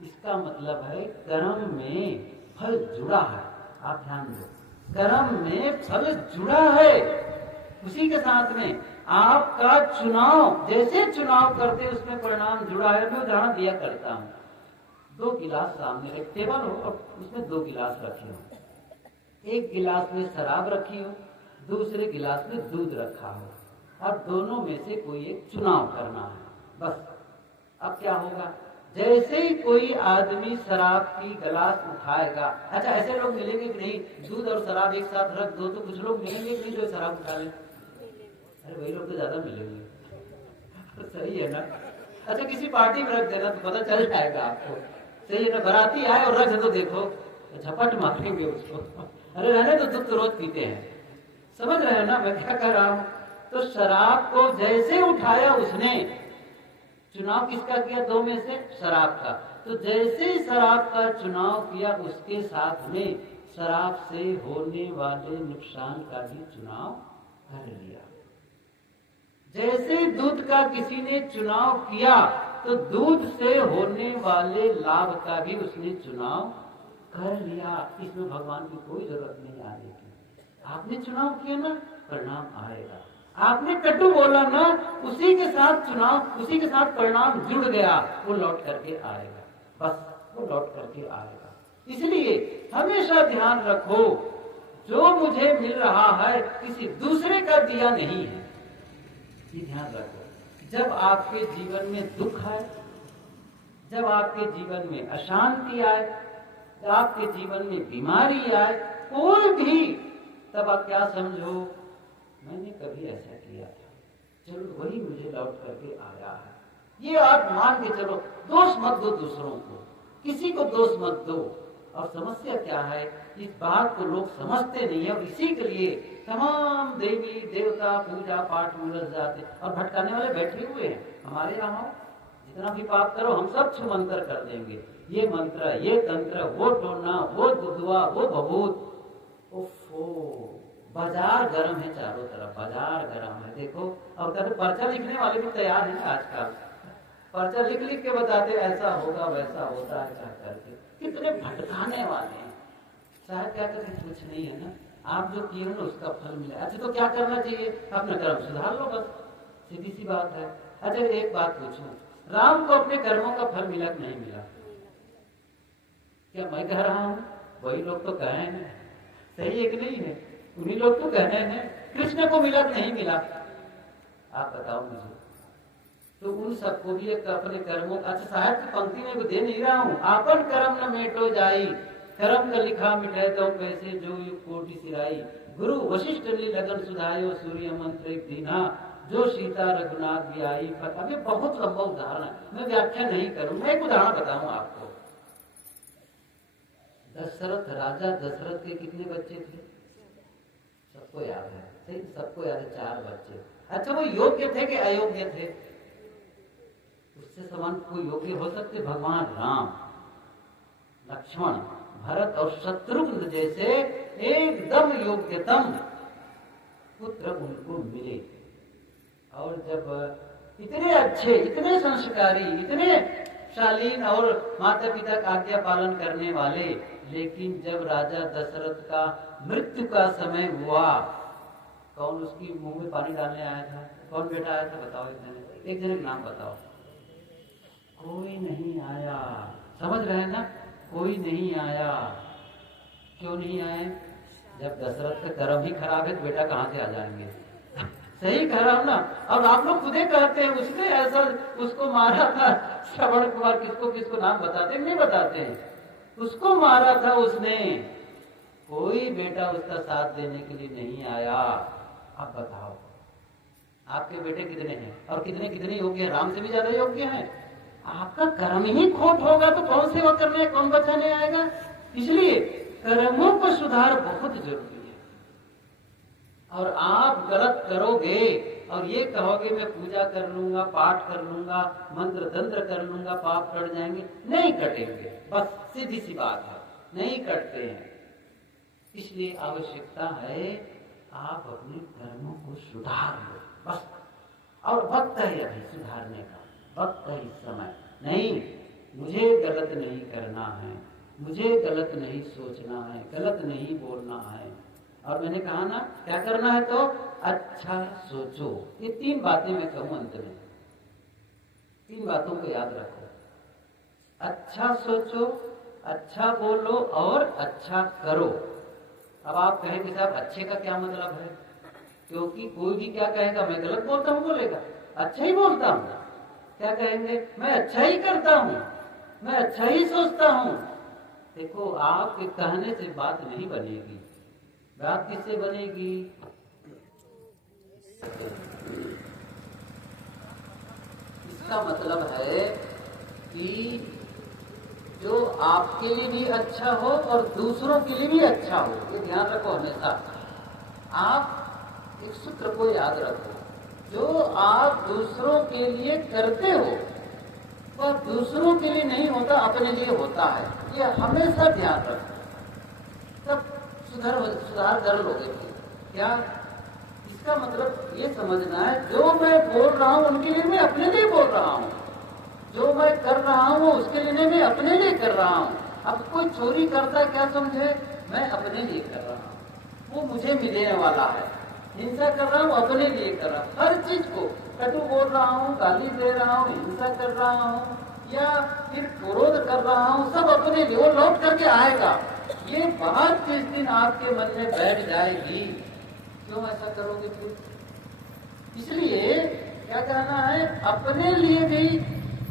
इसका मतलब है कर्म में फल जुड़ा है। आप ध्यान दो, कर्म में फल जुड़ा है, उसी के साथ में आपका चुनाव, जैसे चुनाव करते उसमें परिणाम जुड़ा है। मैं उदाहरण दिया करता हूं, 2 गिलास सामने एक टेबल हो और उसमें 2 गिलास रखे हो, एक गिलास में शराब रखी हो, दूसरे गिलास में दूध रखा हो, और दोनों में से कोई एक चुनाव करना है। बस अब क्या होगा, जैसे ही कोई आदमी शराब की गिलास उठाएगा, अच्छा ऐसे लोग मिलेंगे कि नहीं, दूध और शराब एक साथ रख दो तो कुछ लोग मिलेंगे कि नहीं जो शराब उठा लें, अरे वही लोग तो ज्यादा मिलेंगे। तो सही है ना। अच्छा किसी पार्टी में रख देना तो पता चल जाएगा आपको, सही है ना। बाराती आए और रख दे तो देखो झपट मारेंगे उसको। अरे रहने तो दूध तो रोज पीते हैं, समझ रहे हैं ना मैं क्या कर रहा हूं। तो शराब को जैसे उठाया उसने, चुनाव किसका किया, 2 में से शराब का, तो जैसे शराब का चुनाव किया उसके साथ में शराब से होने वाले नुकसान का भी चुनाव कर लिया। जैसे दूध का किसी ने चुनाव किया तो दूध से होने वाले लाभ का भी उसने चुनाव कर लिया। इसमें भगवान की कोई जरूरत नहीं आने की। आपने चुनाव किया ना, परिणाम आएगा। आपने कटु बोला ना, उसी के साथ चुनाव, उसी के साथ परिणाम जुड़ गया, वो लौट करके आएगा, बस वो लौट करके आएगा। इसलिए हमेशा ध्यान रखो, जो मुझे मिल रहा है किसी दूसरे का दिया नहीं है, ये ध्यान रखो। जब आपके जीवन में दुख है, जब आपके जीवन में अशांति आए, जब आपके जीवन में बीमारी आए, कोई भी, तब आप क्या समझो, मैंने कभी ऐसा किया था, चलो वही मुझे लौट करके आया है। ये आप मान के चलो, दोष मत दो दूसरों को, किसी को दोष मत दो। और समस्या क्या है, इस बात को लोग समझते नहीं है, और इसी के लिए तमाम देवी देवता पूजा पाठ में उलझ जाते, और भटकाने वाले बैठे हुए हैं। हमारे यहाँ जितना भी पाप करो हम सब छू मंत्र कर देंगे, ये मंत्र, ये तंत्र, वो टोना, वो दुआ, वो भभूत। ओफो, बाजार गर्म है चारों तरफ, बाजार गर्म है। देखो और कहते पर्चा लिखने वाले भी तैयार हैं आजकल, पर्चा लिख लिख के बताते ऐसा होगा वैसा होता है, क्या करके कितने भटकाने वाले हैं। शायद क्या करके कुछ नहीं है ना, आप जो किए ना उसका फल मिला। अच्छा तो क्या करना चाहिए, अपना कर्म सुधार लो, बस सीधी सी बात है। अच्छा एक बात पूछूं, राम को अपने कर्मों का फल मिला कि नहीं मिला? क्या मैं कह रहा हूं, वही लोग तो कहे हैं, सही है कि नहीं है, उन्हीं लोग तो कह रहे हैं। कृष्ण को मिला कि नहीं मिला, आप बताओ मुझे। तो उन सबको भी एक अपने कर्मों, अच्छा साहिब की पंक्ति में दे नहीं रहा हूं, आपन कर्म न मेटो जाई, कर्म का लिखा मिटाए तो कैसे जो युग कोटि सिराई, गुरु वशिष्ठ ने लगन सुधायो सूर्य मंत्र एक दीना, जो सीता रघुनाथ भी आई। अभी बहुत लंबा उदाहरण है, मैं व्याख्या नहीं करूं, मैं एक उदाहरण बताऊं आपको। दशरथ, राजा दशरथ के कितने बच्चे थे? सबको याद है, सही, सबको याद है, 4 बच्चे। अच्छा वो योग्य थे कि अयोग्य थे? उससे समान कोई योग्य हो सकते? भगवान राम, लक्ष्मण, भरत और शत्रुघ्न जैसे एकदम योग्यतम पुत्र उनको मिले। और जब इतने अच्छे, इतने संस्कारी, इतने शालीन और माता पिता का आज्ञा पालन करने वाले, लेकिन जब राजा दशरथ का मृत्यु का समय हुआ, कौन उसकी मुंह में पानी डालने आया था? कौन बेटा आया था बताओ, एक जने नाम बताओ। कोई नहीं आया, समझ रहे हैं ना, कोई नहीं आया। क्यों नहीं आए? जब दशरथ का कर्म ही खराब है तो बेटा कहां से आ जाएंगे? सही कह रहा हूं ना। अब आप लोग खुदे कहते हैं उसने ऐसा उसको मारा था, श्रवण कुमार, किसको किसको नाम बताते नहीं बताते हैं, उसको मारा था उसने, कोई बेटा उसका साथ देने के लिए नहीं आया। अब बताओ आपके बेटे कितने हैं और कितने कितने योग्य हैं? राम से भी ज्यादा योग्य हैं। आपका कर्म ही खोट होगा तो कौन सेवा करने, कौन बचाने आएगा? इसलिए कर्मों का सुधार बहुत जरूरी है। और आप गलत करोगे और ये कहोगे मैं पूजा कर लूंगा, पाठ कर लूंगा, मंत्र तंत्र कर लूंगा, पाप कट जाएंगे, नहीं कटेंगे, बस सीधी सी बात है, नहीं कटते हैं। इसलिए आवश्यकता है आप अपने कर्मों को सुधार लो बस। और वक्त है अभी सुधारने का, वक्त है इस समय। नहीं, मुझे गलत नहीं करना है, मुझे गलत नहीं सोचना है, गलत नहीं बोलना है। और मैंने कहा ना क्या करना है, तो अच्छा सोचो। ये 3 बातें मैं कहूं अंत में, 3 बातों को याद रखो। अच्छा सोचो, अच्छा बोलो और अच्छा करो। अब आप कहें कि साहब अच्छे का क्या मतलब है, क्योंकि कोई भी क्या कहेगा, मैं गलत बोलता हूं बोलेगा, अच्छा ही बोलता हूं। क्या कहेंगे, मैं अच्छा ही करता हूं, मैं अच्छा ही सोचता हूं। देखो, आपके कहने से बात नहीं बनेगी, बात किससे बनेगी? इसका मतलब है कि जो आपके लिए भी अच्छा हो और दूसरों के लिए भी अच्छा हो, ये ध्यान रखो हमेशा। आप एक सूत्र को याद रखो, जो आप दूसरों के लिए करते हो वह दूसरों के लिए नहीं होता, अपने लिए होता है। ये हमेशा ध्यान रखो, तब सुधार कर लोगे। क्या इसका मतलब ये समझना है, जो मैं बोल रहा हूं उनके लिए मैं अपने लिए बोल रहा हूं, जो मैं कर रहा हूं उसके लिए नहीं, मैं अपने लिए कर रहा हूं। अब कोई चोरी करता है, क्या समझे, मैं अपने लिए कर रहा हूं, वो मुझे मिलने वाला है। हिंसा कर रहा हूं, अपने लिए कर रहा हूं। हर चीज को कटु बोल रहा हूं, गाली दे रहा हूं, हिंसा कर रहा हूं या फिर क्रोध कर रहा हूं, सब अपने लिए, वो लौट करके आएगा। ये बात जिस दिन आपके मन में बैठ जाएगी, क्यों ऐसा करोगे फिर? इसलिए क्या कहना है, अपने लिए भी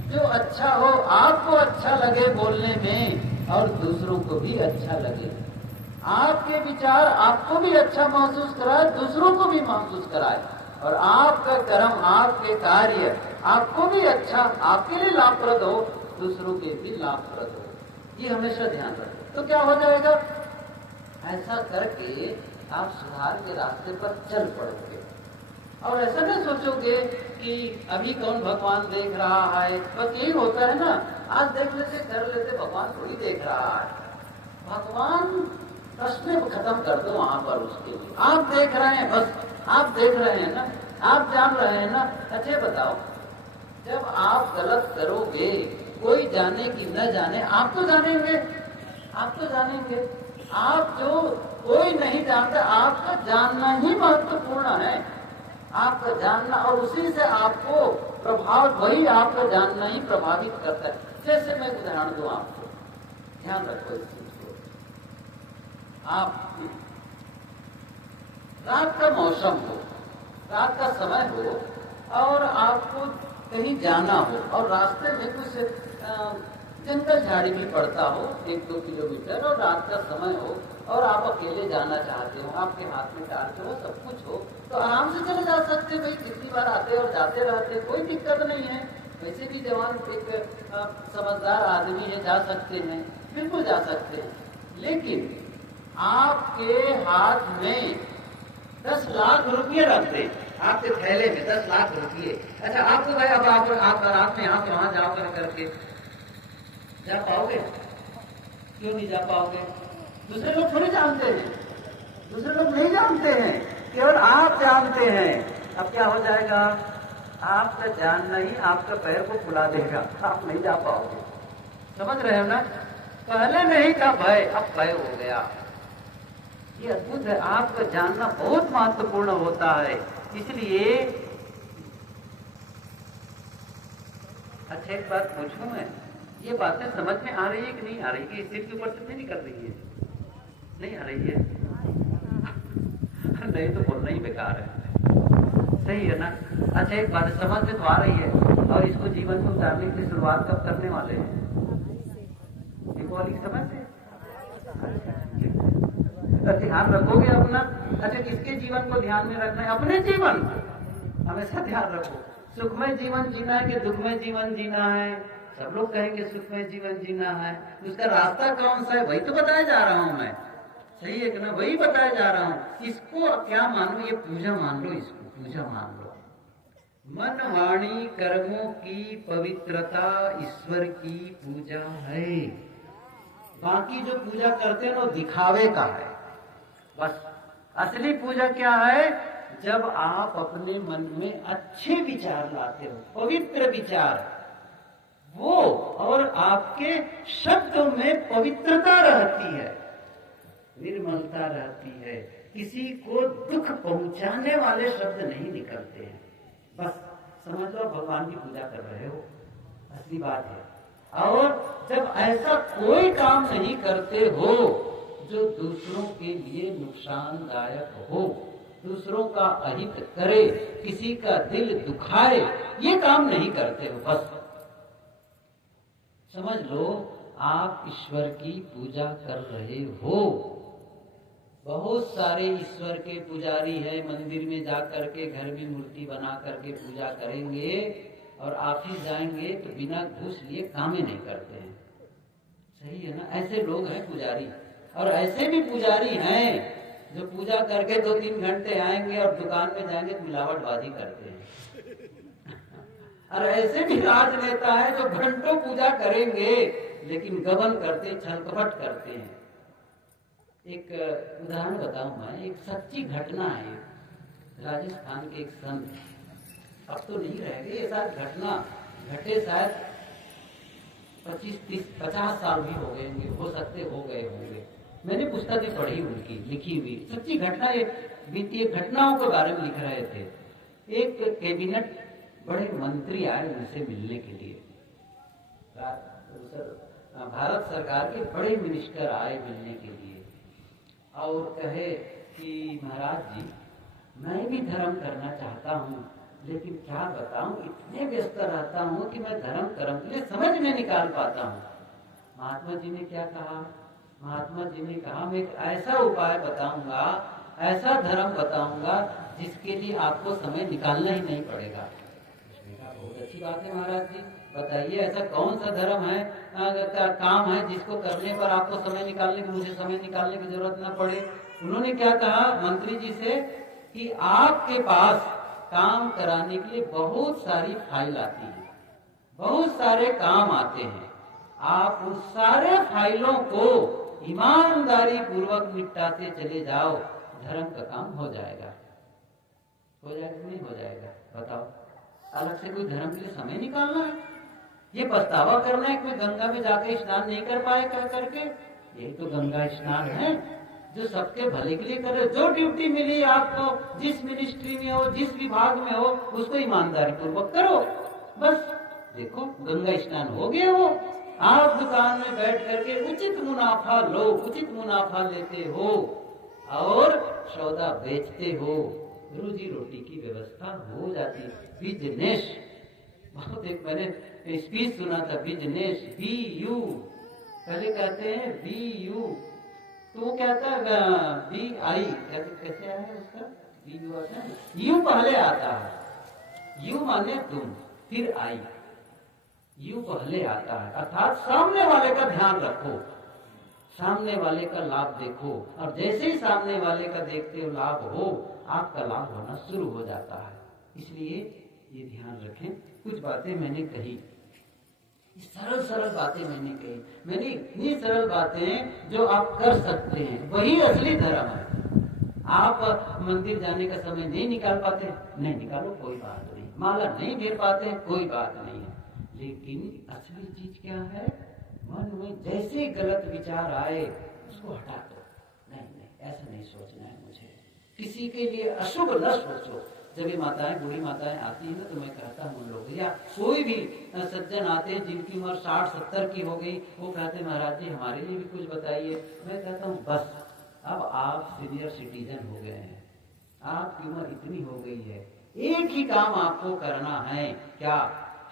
जो अच्छा हो, आपको अच्छा लगे बोलने में और दूसरों को भी अच्छा लगे, आपके विचार आपको भी अच्छा महसूस कराए, दूसरों को भी महसूस कराए, और आपका कर्म, आपके कार्य आपको भी अच्छा, आपके लिए लाभप्रद हो, दूसरों के भी लाभप्रद हो। ये हमेशा ध्यान रखो। तो क्या हो जाएगा, ऐसा करके आप सुधार के रास्ते पर चल पड़ोगे। और ऐसा नहीं सोचोगे कि अभी कौन भगवान देख रहा है। बस यही होता है ना, आज देख लेते कर लेते, भगवान थोड़ी देख रहा है। भगवान प्रश्न खत्म कर दो वहां पर, उसके लिए आप देख रहे हैं, बस आप देख रहे हैं ना, आप जान रहे हैं ना। अच्छा बताओ, जब आप गलत करोगे, कोई जाने कि न जाने, आप तो जानेंगे, आप तो जानेंगे। आप जो कोई नहीं जानता, आपका जानना ही महत्वपूर्ण है, आपका जानना, और उसी से आपको प्रभाव, वही आपका जानना ही प्रभावित करता है। जैसे मैं उदाहरण दूं आपको, ध्यान रखो इस चीज को। आप रात का मौसम हो, रात का समय हो और आपको कहीं जाना हो और रास्ते में कुछ जंगल झाड़ी भी पड़ता हो 1-2 किलोमीटर, और रात का समय हो और आप अकेले जाना चाहते हो, आपके हाथ में टार्च हो, सब कुछ हो, तो आराम से चले जा सकते हैं। भाई कितनी बार आते और जाते रहते, कोई दिक्कत नहीं है। वैसे भी जवान एक समझदार आदमी है, जा सकते हैं, बिल्कुल जा सकते हैं। लेकिन आपके हाथ में 10 लाख रुपये रखते, आपके थैले में 10 लाख रुपये। अच्छा, आपको भाई अब आप रात में यहाँ से वहां जाओ करके जा पाओगे? क्यों नहीं जा पाओगे? दूसरे लोग थोड़ी जानते हैं, दूसरे लोग नहीं जानते हैं, केवल आप जानते हैं। अब क्या हो जाएगा, आपका जानना ही आपका पैर को फुला देगा, आप नहीं जा पाओगे। समझ रहे हो ना? पहले नहीं था भय, अब भय हो गया। ये अद्भुत है, आपका जानना बहुत महत्वपूर्ण होता है। इसलिए अच्छा, एक बात पूछूं मैं, ये बातें समझ में आ रही है कि नहीं आ रही है? सिर के ऊपर से नहीं निकल रही है? नहीं आ रही है? नहीं तो बोलना ही बेकार है, सही है ना? अच्छा, एक बात समझ में तो आ रही है, और इसको जीवन में उतारने की शुरुआत कब करने वाले हैं? दीपावली समय से? ध्यान रखोगे अपना? अच्छा, किसके जीवन को ध्यान में रखना है? अपने जीवन हमेशा ध्यान रखो। सुखमय जीवन जीना है कि दुखमय जीवन जीना है? सब लोग कहेंगे सुखमय जीवन जीना है। उसका रास्ता कौन सा है, वही तो बताया जा रहा हूं मैं, सही है कि ना? वही बताया जा रहा हूं। इसको क्या मानो, ये पूजा मान लो, इसको पूजा मान लो। मन वाणी कर्मों की पवित्रता ईश्वर की पूजा है। बाकी जो पूजा करते हैं वो दिखावे का है, बस असली पूजा क्या है? जब आप अपने मन में अच्छे विचार लाते हो, पवित्र विचार, वो और आपके शब्दों में पवित्रता रहती है, निर्मलता रहती है, किसी को दुख पहुंचाने वाले शब्द नहीं निकलते हैं। बस समझ लो भगवान की पूजा कर रहे हो, असली बात है। और जब ऐसा कोई काम नहीं करते हो जो दूसरों के लिए नुकसानदायक हो, दूसरों का अहित करे, किसी का दिल दुखाए, ये काम नहीं करते हो, बस समझ लो आप ईश्वर की पूजा कर रहे हो। बहुत सारे ईश्वर के पुजारी हैं, मंदिर में जा करके घर में मूर्ति बना करके पूजा करेंगे और ऑफिस जाएंगे तो बिना घूस लिए काम ही नहीं करते हैं। सही है ना? ऐसे लोग हैं पुजारी। और ऐसे भी पुजारी हैं जो पूजा करके 2-3 घंटे आएंगे और दुकान में जाएंगे तो मिलावटबाजी करते हैं। और ऐसे भी राजनेता है जो घंटों पूजा करेंगे लेकिन गबन करते, छलकपट करते हैं। एक उदाहरण बताऊं मैं, एक सच्ची घटना है। राजस्थान के एक संत, अब तो नहीं रह गए, ये सारी घटना घटे शायद 25-30-50 साल भी हो गए होंगे, हो सकते हो गए होंगे। मैंने पुस्तकें पढ़ी उनकी लिखी हुई, सच्ची घटना, ये बीती घटनाओं के बारे में लिख रहे थे। एक कैबिनेट बड़े मंत्री आए उनसे मिलने के लिए, भारत सरकार के बड़े मिनिस्टर आए मिलने के लिए और कहे कि महाराज जी, मैं भी धर्म करना चाहता हूँ, लेकिन क्या बताऊं, इतने व्यस्त रहता हूँ कि मैं धर्म कर्म के लिए समझ नहीं निकाल पाता हूँ। महात्मा जी ने क्या कहा? महात्मा जी ने कहा, मैं एक ऐसा उपाय बताऊंगा, ऐसा धर्म बताऊंगा जिसके लिए आपको समय निकालना ही नहीं पड़ेगा। बहुत अच्छी बात है महाराज जी, बताइए ऐसा कौन सा धर्म है, काम है जिसको करने पर आपको समय निकालने की, मुझे समय निकालने की जरूरत न पड़े। उन्होंने क्या कहा मंत्री जी से कि आपके पास काम कराने के लिए बहुत सारी फाइल आती है, बहुत सारे काम आते हैं, आप उन सारे फाइलों को ईमानदारी पूर्वक निपटाते चले जाओ, धर्म का काम हो जाएगा। हो जाएगा नहीं हो जाएगा? बताओ। अलग से कोई धर्म के लिए समय निकालना है, ये पछतावा करना है कि मैं गंगा में जाके स्नान नहीं कर पाए कर करके। यही तो गंगा स्नान है जो सबके भले के लिए करे। जो ड्यूटी मिली आपको, जिस मिनिस्ट्री में हो, जिस विभाग में हो, उसको ईमानदारी पूर्वक करो। बस देखो गंगा स्नान हो गया। वो आप दुकान में बैठ करके उचित मुनाफा लो, उचित मुनाफा लेते हो और सौदा बेचते हो, रोजी रोटी की व्यवस्था हो जाती है। बिजनेस, बहुत एक मैंने स्पीच सुना था, बिजनेस, BU, पहले कहते हैं BU, तो वो क्या था BI, कैसे आया उसका BU आता है, U पहले आता है, U माने तुम, फिर I, U पहले आता है, अर्थात सामने वाले का ध्यान रखो, सामने वाले का लाभ देखो, और जैसे ही सामने वाले का देखते हो लाभ हो, आपका लाभ होना शुरू हो जाता है। इसलिए ये ध्यान रखें। कुछ बातें मैंने कही, सरल सरल बातें मैंने कही, मैंने इतनी सरल बातें जो आप कर सकते हैं, वही असली धर्म है। आप मंदिर जाने का समय नहीं निकाल पाते, नहीं निकालो, कोई बात नहीं। माला नहीं फेर पाते, कोई बात नहीं है। लेकिन असली चीज क्या है? मन में जैसे गलत विचार आए उसको हटा दो। नहीं, ऐसा नहीं सोचना है मुझे, किसी के लिए अशुभ न सोचो। जब ये माताएं, बूढ़ी माताएं आती है ना, तो मैं कहता हूँ उन लोग, या कोई भी सज्जन आते हैं जिनकी उम्र 60-70 की हो गई, वो कहते हैं महाराज जी हमारे लिए भी कुछ बताइए। मैं कहता हूँ बस अब आप सीनियर सिटीजन हो गए हैं, आपकी उम्र इतनी हो गई है, एक ही काम आपको करना है, क्या?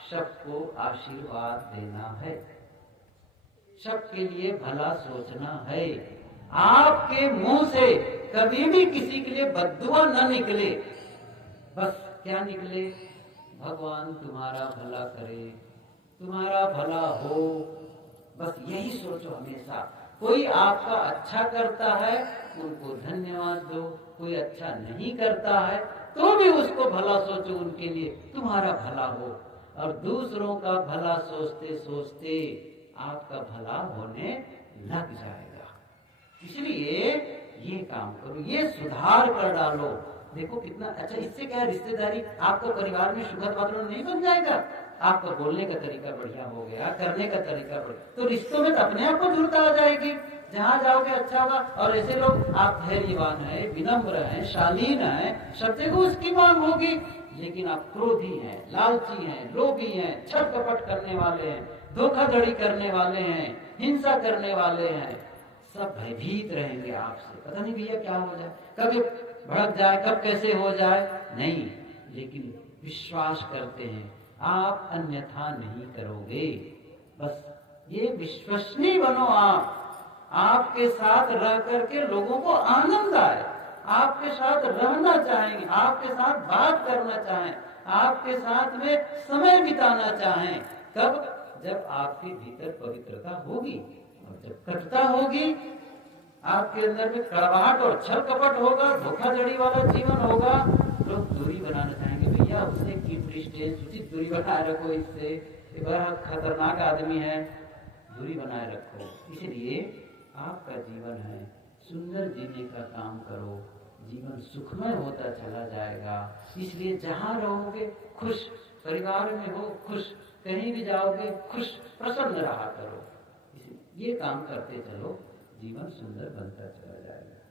सबको आशीर्वाद देना है, सबके लिए भला सोचना है। आपके मुंह से कभी भी किसी के लिए बद्दुआ न निकले, बस क्या निकले? भगवान तुम्हारा भला करे, तुम्हारा भला हो, बस यही सोचो हमेशा। कोई आपका अच्छा करता है उनको धन्यवाद दो, कोई अच्छा नहीं करता है तो भी उसको भला सोचो, उनके लिए तुम्हारा भला हो। और दूसरों का भला सोचते सोचते आपका भला होने लग जाएगा। इसलिए ये काम करो, ये सुधार कर डालो। देखो कितना अच्छा, इससे क्या रिश्तेदारी आपका परिवार में सुखद वातावरण नहीं बन जाएगा। आपका बोलने का तरीका बढ़िया हो गया, करने का तरीका बढ़िया, तो रिश्तों में तो अपने आप को जुड़ता आ जाएगी। जहां जाओगे अच्छा होगा। और ऐसे लोग आप धैर्यवान है, विनम्र है, शालीन है, सब जगह उसकी मांग होगी। लेकिन आप क्रोधी हैं, लालची हैं, लोभी हैं, छल कपट करने वाले हैं, धोखाधड़ी करने वाले हैं, हिंसा करने वाले हैं, सब भयभीत रहेंगे आपसे। पता नहीं भैया क्या हो जाए, कभी भड़क जाए, कब कैसे हो जाए, नहीं। लेकिन विश्वास करते हैं आप अन्यथा नहीं करोगे। बस ये विश्वसनीय बनो आप। आपके साथ रह करके लोगों को आनंद आए, आपके साथ रहना चाहेंगे, आपके साथ बात करना चाहें, आपके साथ में समय बिताना चाहें। कब? जब आपके भीतर पवित्रता होगी। और जब कटुता होगी, आपके अंदर में कड़वाहट और छल कपट होगा, धोखाधड़ी वाला जीवन होगा, लोग दूरी बनाना चाहेंगे। भैया उससे कीप डिस्टेंस, उचित दूरी बनाए रखो, इससे बड़ा खतरनाक आदमी है, दूरी बनाए रखो। इसलिए आपका जीवन है, सुंदर जीने का काम करो, जीवन सुखमय होता चला जाएगा। इसलिए जहां रहोगे खुश, परिवार में हो खुश, कहीं भी जाओगे खुश, प्रसन्न रहा करो। ये काम करते चलो, जीवन सुंदर बनता चला जाएगा।